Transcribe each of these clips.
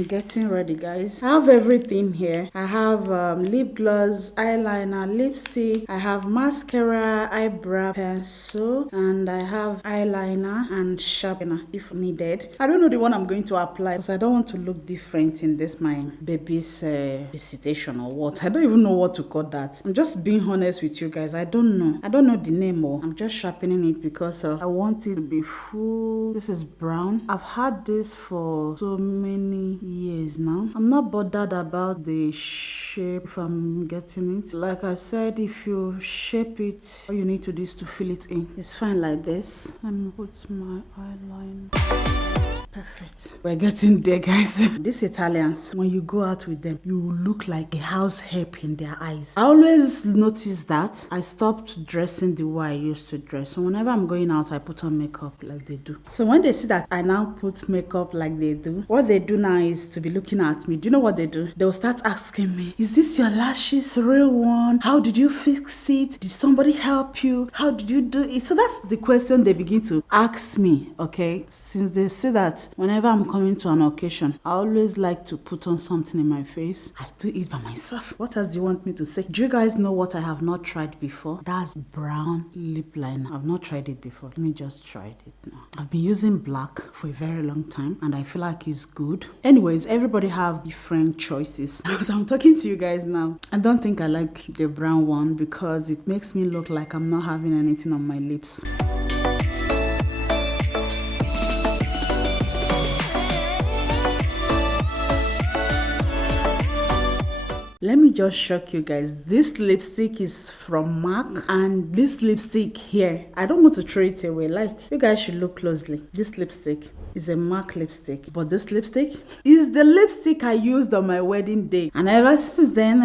I'm getting ready, guys. I have everything here. I have lip gloss, eyeliner, lipstick. I have mascara, eyebrow pencil, and I have eyeliner and sharpener if needed. I don't know the one I'm going to apply because I don't want to look different in this my baby's visitation or what. I don't even know what to call that. I'm just being honest with you guys. I don't know the name. I'm just sharpening it because I want it to be full. This is brown. I've had this for so many years now. I'm not bothered about the shape if I'm getting it. Like I said, if you shape it, all you need to do is to fill it in. It's fine like this. Let me put my eyeliner. Perfect. We're getting there, guys. These Italians, when you go out with them, you will look like a house help in their eyes. I always notice that. I stopped dressing the way I used to dress. So whenever I'm going out, I put on makeup like they do. So when they see that I now put makeup like they do, what they do now is to be looking at me. Do you know what they do? They'll start asking me, is this your lashes real one? How did you fix it? Did somebody help you? How did you do it? So that's the question they begin to ask me, okay? Since they see that whenever I'm coming to an occasion, I always like to put on something in my face. I do it by myself. What else do you want me to say? Do you guys know what I have not tried before? That's brown lip liner. I've not tried it before. Let me just try it now. I've been using black for a very long time and I feel like it's good. Anyways, everybody have different choices. As I'm talking to you guys now, I don't think I like the brown one because it makes me look like I'm not having anything on my lips. Let me just shock you guys. This lipstick is from MAC and this lipstick here, I don't want to throw it away. Like, you guys should look closely. This lipstick is a MAC lipstick, but this lipstick is the lipstick I used on my wedding day. And ever since then,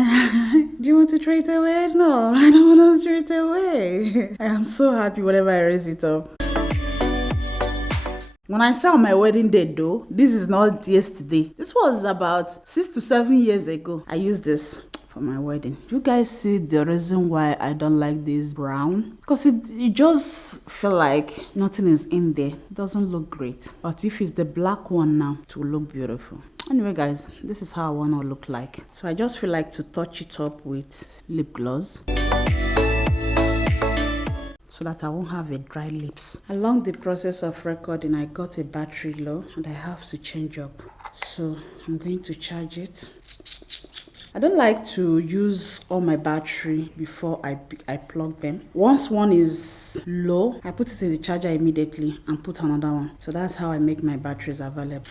do you want to throw it away? No, I don't want to throw it away. I am so happy whenever I raise it up. When I saw on my wedding day though, this is not yesterday. This was about 6 to 7 years ago. I used this for my wedding. You guys see the reason why I don't like this brown? Because it just feel like nothing is in there. It doesn't look great. But if it's the black one now, it will look beautiful. Anyway guys, this is how I want to look like. So I just feel like to touch it up with lip gloss, so that I won't have a dry lips. Along the process of recording, I got a battery low and I have to change up. So I'm going to charge it. I don't like to use all my battery before I plug them. Once one is low, I put it in the charger immediately and put another one. So that's how I make my batteries available.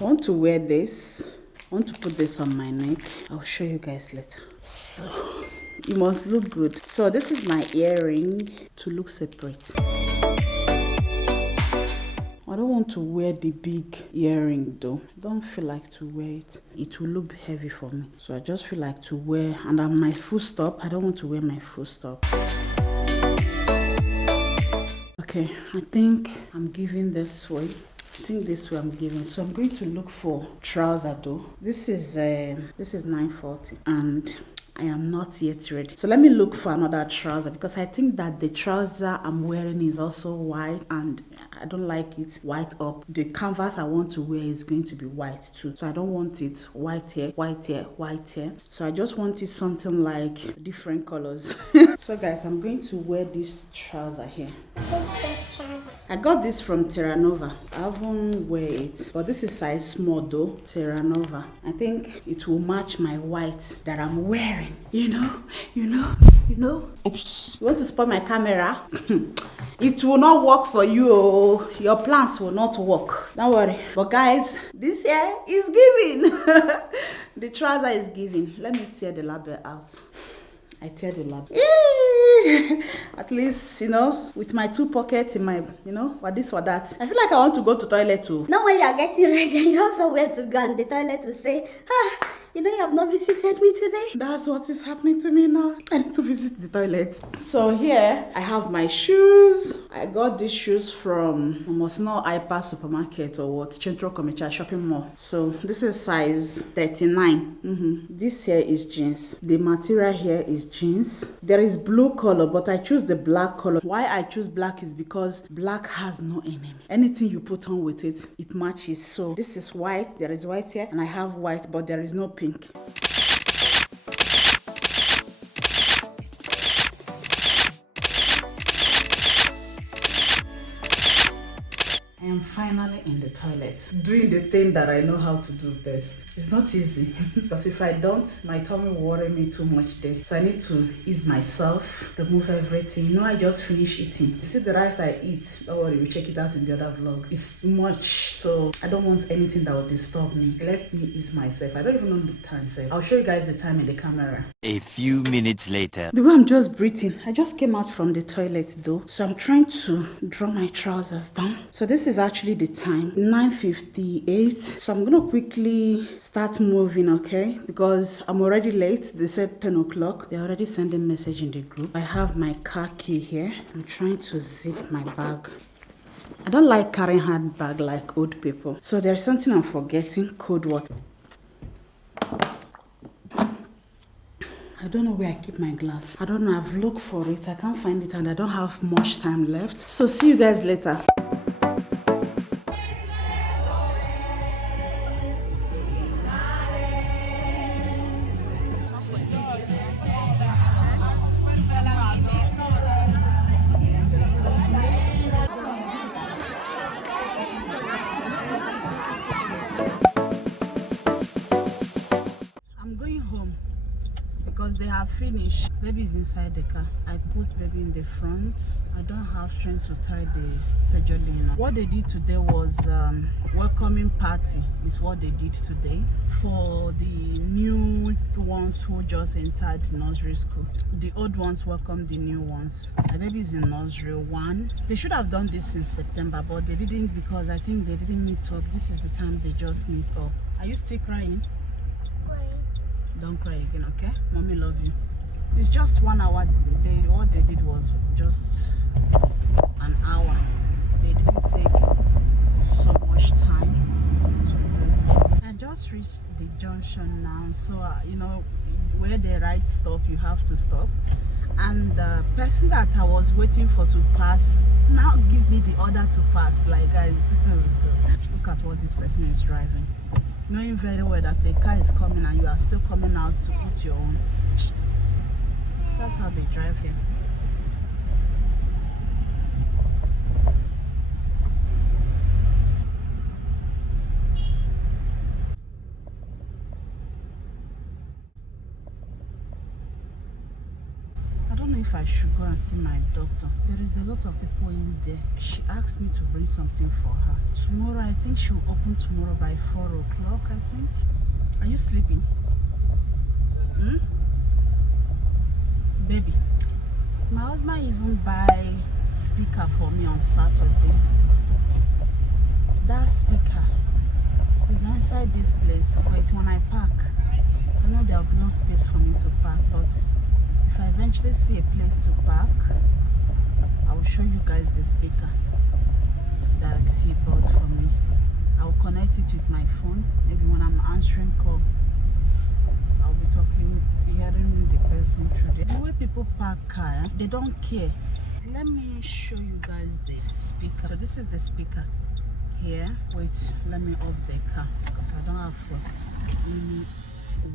I want to wear this. I want to put this on my neck. I'll show you guys later. So, it must look good. So, this is my earring to look separate. I don't want to wear the big earring though. I don't feel like to wear it. It will look heavy for me. So, I just feel like to wear, and on my full stop, I don't want to wear my full stop. Okay, I think I'm giving this way. I think this way I'm giving. So I'm going to look for trouser though. This is 940 and I am not yet ready. So let me look for another trouser because I think that the trouser I'm wearing is also white and I don't like it white up. The canvas I want to wear is going to be white too. So I don't want it white here, white here, white here. So I just wanted something like different colors. So guys, I'm going to wear this trouser here. I got this from Terra Nova. I haven't wear it, but this is size small though. Terra Nova. I think it will match my white that I'm wearing. You know. Oops. You want to spoil my camera? It will not work for you. Your plans will not work. Don't worry. But guys, this here is giving. The trouser is giving. Let me tear the label out. I tear the label. At least, with my 2 pockets in my, what this, what that. I feel like I want to go to toilet too. Not when you are getting ready and you have somewhere to go and the toilet will say, You know you have not visited me today. That's what is happening to me now. I need to visit the toilet. So here I have my shoes. I got these shoes from almost no Hyper supermarket or what, Centro Commercial shopping mall. So this is size 39. This here is jeans. The material here is jeans. There is blue color, but I choose the black color. Why I choose black is because black has no enemy. Anything you put on with it, it matches. So this is white. There is white here, and I have white, but there is no pink. I am finally in the toilet, doing the thing that I know how to do best. It's not easy because if I don't, my tummy will worry me too much there. So I need to ease myself, remove everything. You know, I just finished eating. You see the rice I eat? Don't worry, we'll check it out in the other vlog. It's much, so I don't want anything that will disturb me. Let me ease myself. I don't even know the time, so I'll show you guys the time in the camera. A few minutes later. The way I'm just breathing, I just came out from the toilet though. So I'm trying to draw my trousers down. So this is actually the time, 9:58. So I'm gonna quickly start moving, okay? Because I'm already late. They said 10 o'clock. They're already sending message in the group. I have my car key here. I'm trying to zip my bag. I don't like carrying handbag like old people. So there's something I'm forgetting, cold water. I don't know where I keep my glass. I don't know, I've looked for it. I can't find it and I don't have much time left. So see you guys later. I'm going home because they have finished. Baby is inside the car. I put baby in the front. I don't have strength to tie the juggling. What they did today was welcoming party is what they did today for the new ones who just entered nursery school. The old ones welcomed the new ones. My baby is in nursery 1. They should have done this in September, but they didn't because I think they didn't meet up. This is the time they just meet up. Are you still crying? Don't cry again, okay? Mommy love you. It's just 1 hour. What they did was just an hour. They didn't take so much time to do. I just reached the junction now, so you know where the right stop, you have to stop. And the person that I was waiting for to pass now give me the order to pass. Like, guys, look at what this person is driving, knowing very well that a car is coming and you are still coming out to put your own. That's how they drive here. I don't know if I should go and see my doctor. There is a lot of people in there. She asked me to bring something for her. Tomorrow, I think she'll open tomorrow by 4 o'clock, I think. Are you sleeping? Baby, my husband even buy speaker for me on Saturday. That speaker is inside this place. Wait, when I park, I know there will be no space for me to park, but if I eventually see a place to park, I will show you guys the speaker that he bought for me. I will connect it with my phone. Maybe when I'm answering call, I'll be talking, hearing the person through the way people park car, they don't care. Let me show you guys the speaker. So this is the speaker here. Wait, let me off the car because I don't have phone. Let me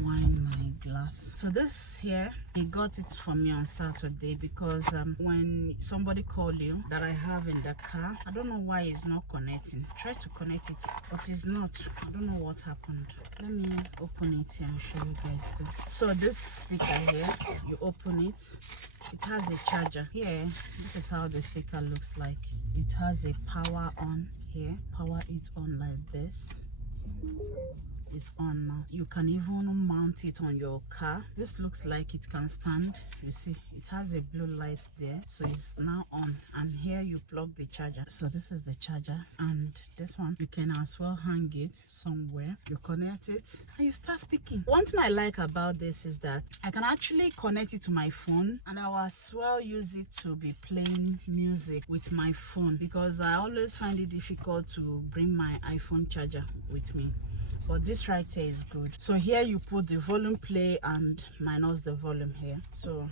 wine my glass. So this here, he got it for me on Saturday because when somebody call you that I have in the car, I don't know why it's not connecting. Try to connect it, but it's not. I don't know what happened. Let me open it here and show you guys too. So this speaker here, you open it, it has a charger here. This is how the speaker looks like. It has a power on here. Power it on like this. is on now. You can even mount it on your car. This looks like it can stand. You see, it has a blue light there, so it's now on. And here you plug the charger. So this is the charger, and this one you can as well hang it somewhere. You connect it and you start speaking. One thing I like about this is that I can actually connect it to my phone, and I will as well use it to be playing music with my phone, because I always find it difficult to bring my iPhone charger with me. But this right here is good. So here you put the volume play and minus the volume here. So,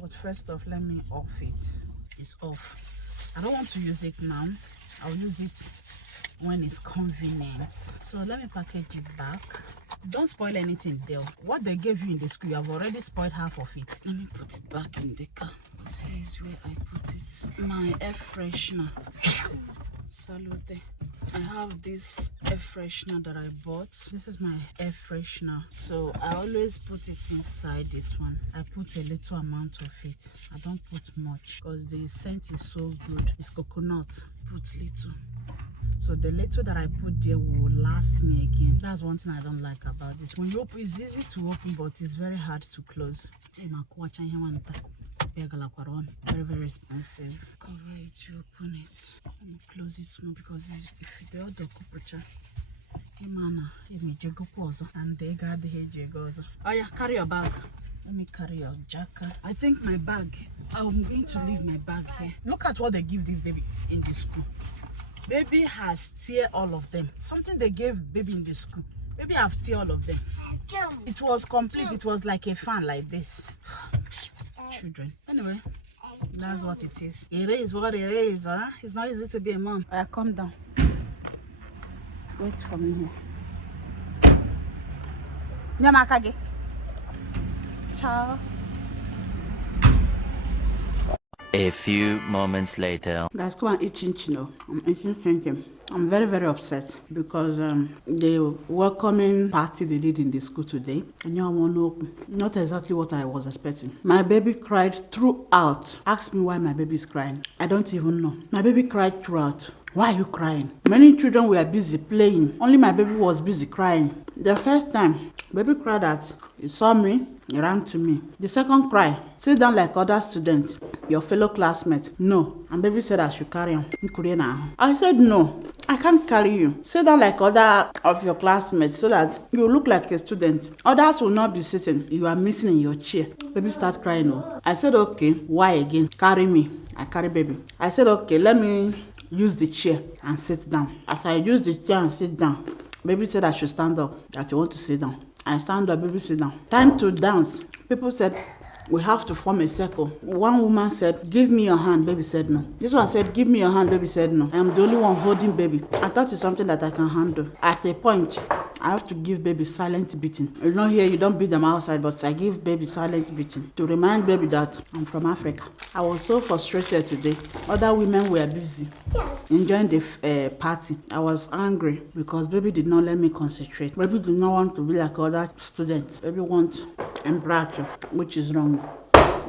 but first off, let me off it. It's off. I don't want to use it now. I'll use it when it's convenient. So let me package it back. Don't spoil anything there. What they gave you in the school, you have already spoiled half of it. Let me put it back in the car. This is where I put it. My air freshener. Salute. I have this air freshener that I bought. This is my air freshener, so I always put it inside this one. I put a little amount of it. I don't put much because the scent is so good. It's coconut. Put little, so the little that I put there will last me again. That's one thing I don't like about this. When you open, it's easy to open, but it's very hard to close. Very, very expensive. Cover it, you open it. Let me close it small, because if you don't do and they got the hedge goes. Oh yeah, carry your bag. Let me carry your jacket. I think my bag, I'm going to leave my bag here. Look at what they give this baby in the school. Baby has tear all of them. Something they gave baby in the school. Baby have tear all of them. It was complete. It was like a fan like this. Children. Anyway, that's what it is. It is what it is, huh? It's not easy to be a mom. Calm down. Wait for me here. Nyamakage. Ciao. A few moments later. Guys, come and eat chin-chin. I'm eating chin-chin. I'm very, very upset because the welcoming party they did in the school today, and you won't know, not exactly what I was expecting. My baby cried throughout. Ask me why my baby is crying. I don't even know. My baby cried throughout. Why are you crying? Many children were busy playing. Only my baby was busy crying. The first time, baby cried that he saw me, he ran to me. The second cry, sit down like other students, your fellow classmates. No. And baby said I should carry him. I said no. I can't carry you. Sit down like other of your classmates so that you look like a student. Others will not be sitting. You are missing in your chair. Baby start crying. No. I said okay. Why again? Carry me. I carry baby. I said okay, let me use the chair and sit down. As I use the chair and sit down, baby said I should stand up, that you want to sit down. I stand up, baby sit down. Time to dance. People said we have to form a circle. One woman said, give me your hand. Baby said no. This one said, give me your hand. Baby said no. I am the only one holding baby. I thought it's something that I can handle. At a point, I have to give baby silent beating. You know here, you don't beat them outside, but I give baby silent beating to remind baby that I'm from Africa. I was so frustrated today. Other women were busy enjoying the party. I was angry because baby did not let me concentrate. Baby did not want to be like other students. Baby wants embrace, which is wrong.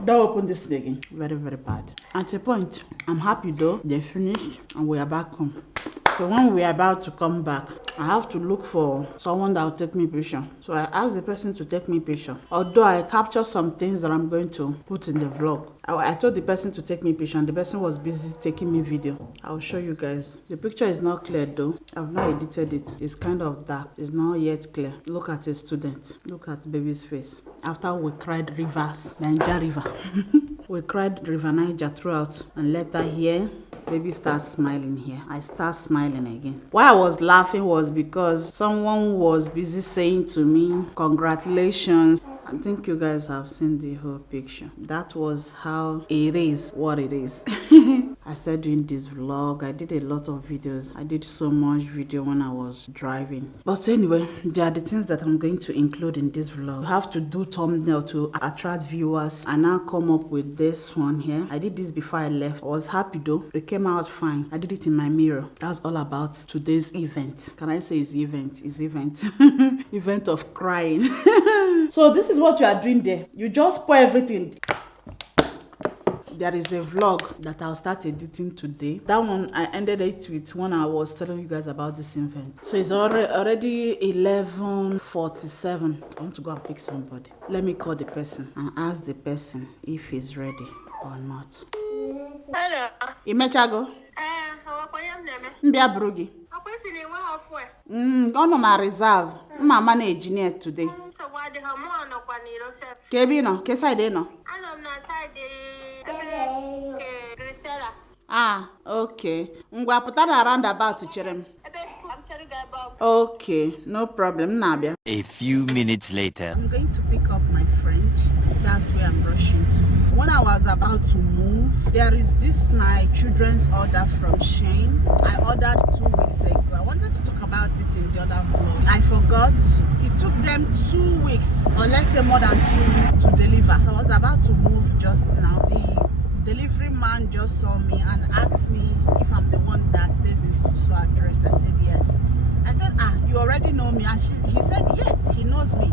Don't open this again. Very, very bad. At a point, I'm happy though. They finished and we are back home. So when we are about to come back, I have to look for someone that will take me picture. So I asked the person to take me picture. Although I captured some things that I'm going to put in the vlog. I told the person to take me picture and the person was busy taking me video. I'll show you guys. The picture is not clear though. I've not edited it. It's kind of dark. It's not yet clear. Look at a student. Look at baby's face. After we cried rivers, Niger River. We cried River Niger throughout and later here. Baby starts smiling here. I start smiling again. Why I was laughing was because someone was busy saying to me, congratulations. I think you guys have seen the whole picture. That was how it is, what it is. I started doing this vlog. I did a lot of videos. I did so much video when I was driving. But anyway, there are the things that I'm going to include in this vlog. You have to do thumbnail to attract viewers. I now come up with this one here. I did this before I left. I was happy though. It came out fine. I did it in my mirror. That's all about today's event. Can I say it's event? It's event. Event of crying. So this is what you are doing there. You just pour everything. there is a vlog that I'll start editing today. That one I ended it with when I was telling you guys about this event. So it's already 11:47. I want to go and pick somebody. Let me call the person and ask the person if he's ready or not. Hello. Imechago? Mbia Brugi. Ọ nọ na reserve. Mma manage near today. Kebi no? Ke side no? Ah, okay. Ngwa pụta na roundabout chere m. Okay, no problem. Nabia. A few minutes later. I'm going to pick up my friend. That's where I'm rushing to. When I was about to move, there is this my children's order from Shane. I ordered 2 weeks ago. I wanted to talk about it in the other vlog. I forgot. It took them 2 weeks, or let's say more than 2 weeks to deliver. I was about to move just now. The delivery man just saw me and asked me if I'm the one that stays in so address. I said yes. I said, you already know me. And he said yes, he knows me.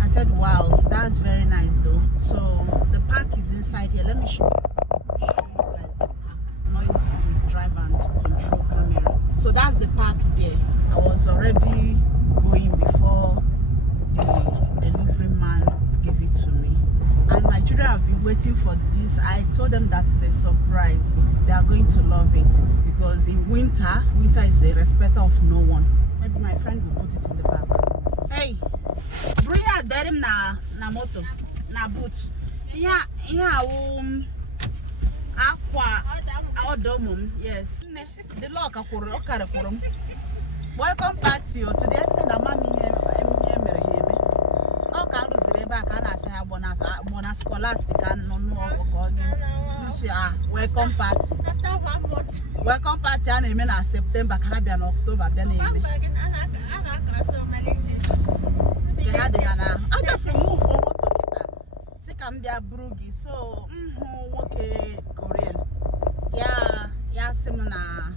I said, wow, that's very nice though. So the park is inside here. Let me show you guys the park. It's not easy to drive and control camera. So that's the park there. I was already going before the delivery man gave it to me. And my children have been waiting for this. I told them that it's a surprise. They are going to love it because in winter is a respecter of no one. Maybe my friend will put it in the back. Hey, bring out derim na moto na boot. Yeah, aqua odomum. Yes. The lock akuru okare kurum. Welcome party to the extent that mommy here mere here. How can you say back and I say bonus scholastic and no welcome party. Welcome party and in September, can be an October, then so many things. I just move over to it. I'm there Brugi, so okay, Korean. Yeah, seminar.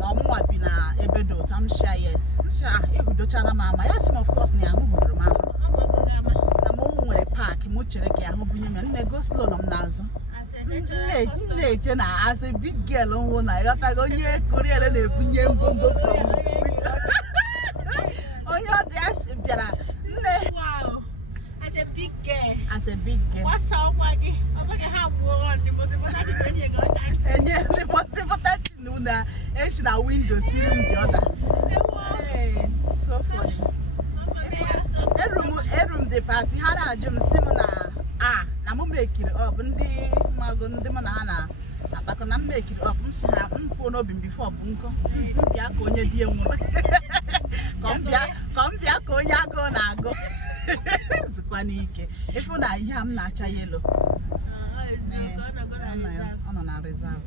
No more bina ebedo. I'm sure yes. I'm sure you do chana mama. Yes, of course, near who mama. I'm a park, muchere, I'm going to go slow on Nazo. As a big girl on one, I got to go near Korea and a pinyon bombo from. Oh, your dress, wow. As a big girl. As a big girl. What's up, Maggie? I was like, I have one. The most important thing and yeah, the most important thing, Nuna, and she now window till the other. Hey, so funny. Every the party had a gym similar. I'm make it up and the Magon de Manana. Back on make it up. I'm no before Bunko. Yako, dear woman. Come back, go nago. If you not yam, not yellow. On a reserve.